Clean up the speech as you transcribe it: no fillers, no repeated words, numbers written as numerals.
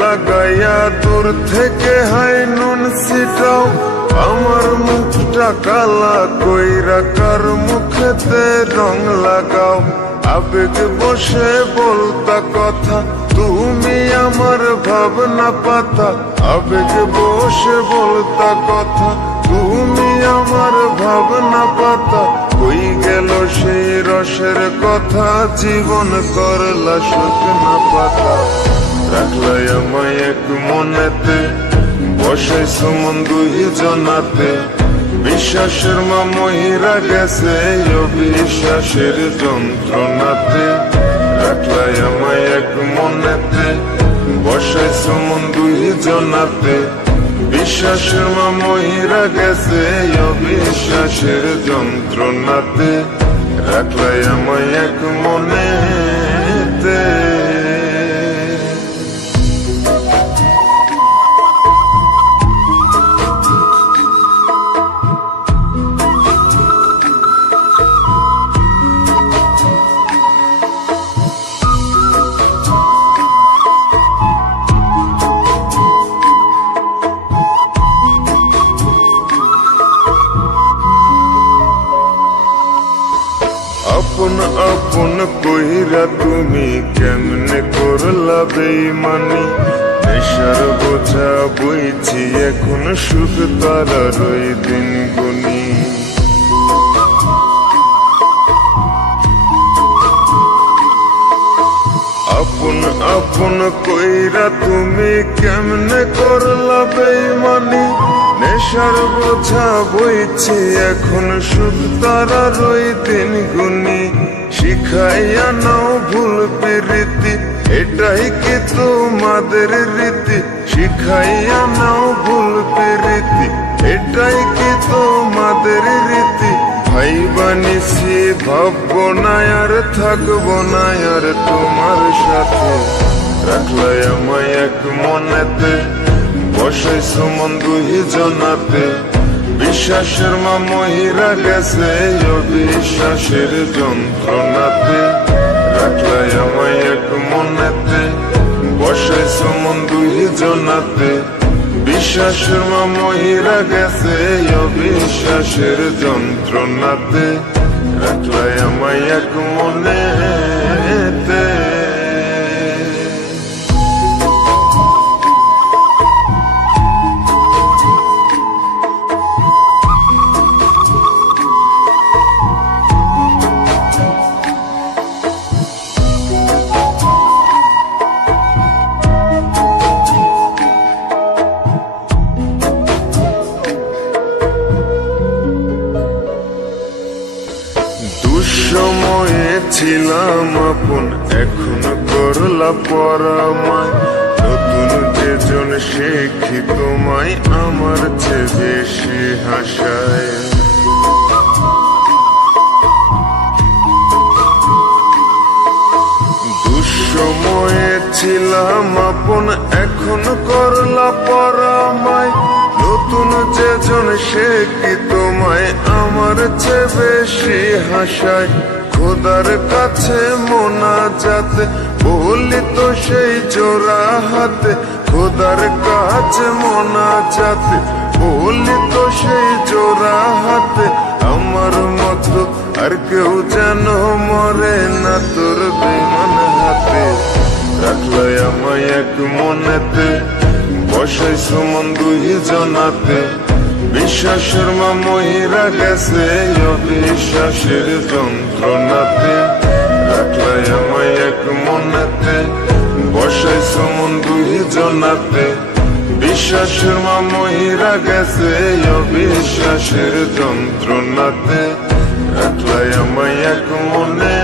লাগাইয়া দূর থেকে হাই নুন ছিটাও, আমার মুখটা কালা কইরা কার মুখেতে রং লাগাও। আবেগ বসে বলতা কথা, তুমি আমার ভাবনা পাতা। আবেগ বসে বলতা কথা, তুমি আমার ভাবনা পাতা। কই গেল সেই রসের কথা, জীবন করলা শুকনা পাতা। রাখলাই আমায় এক মনেতে, বসাইছো মন দুই জনাতে। বিশ্বাসের মা মহিরা গেছে অবিশ্বাসের যন্ত্রণাতে। রাখলাই আমায় এক মনেতে, বসাইছো মন দুই জনাতে। বিশ্বাসের মা মহিরা গেছে অবিশ্বাসের যন্ত্রণাতে। রাখলাই আমায় এক মনেতে। আপন আপন কইরা তুমি কেমনে করলা বেইমানি। নেশার বোঝা বইছি এখন, সুখ তারার ওই দিন গুনি। আপন আপন কইরা তুমি কেমনে করলা বেইমানি। নেশার বোঝা বইছি এখন, সুখ তারার ওই দিন গুনি। শিখাইয়া নাও ভুল প্রীতি, এটাই কি তোমাদের রীতি। শিখাইয়া নাও ভুল প্রীতি, এটাই কি তোমাদের রীতি। ভাই বানিছি ভাববো না আর থাকবো না আর তোমার সাথে। রাখলাই আমায় এক মনেতে, বসাইছো মন দুই জনাতে। বিশ্বাসের মা মহিরা গেছে অবিশ্বাসের যন্ত্রণাতে। রাখলাই আমায় এক মনেতে, বসাইছো মন দুই জনাতে। বিশ্বাসের মা মহিরা গেছে অবিশ্বাসের যন্ত্রণাতে। রাখলাই আমায় এক মনেতে। দুঃসময়ে ছিলাম আপন, এখন করলা পরামায়। নতুন যেজন শিখি তোমায়, আমার চেয়ে বেশি হাসায়। দুঃসময়ে ছিলাম আপন, এখন করলা পরামায়। নতুন যেজন শিখি তোমায়, আমার চেয়ে বেশি হাসায়। খোদার কাছে মোনাজাতে বলি তো সেই জোড়া হাতে। খোদার কাছে মোনাজাতে বলি তো সেই জোড়া হাতে। আমার মতো আর কেউ যেন মরে না তোর বেমান হাতে। রাখলাই আমায় এক মনেতে, বসাইছো মন দুই জনাতে। বিশ্বাসের মা মহিরা গেছে অবিশ্বাসের যন্ত্রণাতে। রাখলাই আমায় এক মনেতে, বসাইছো মন দুই জনাতে। বিশ্বাসের মা মহিরা গেছে অবিশ্বাসের যন্ত্রণাতে। রাখলাই আমায় এক মনে।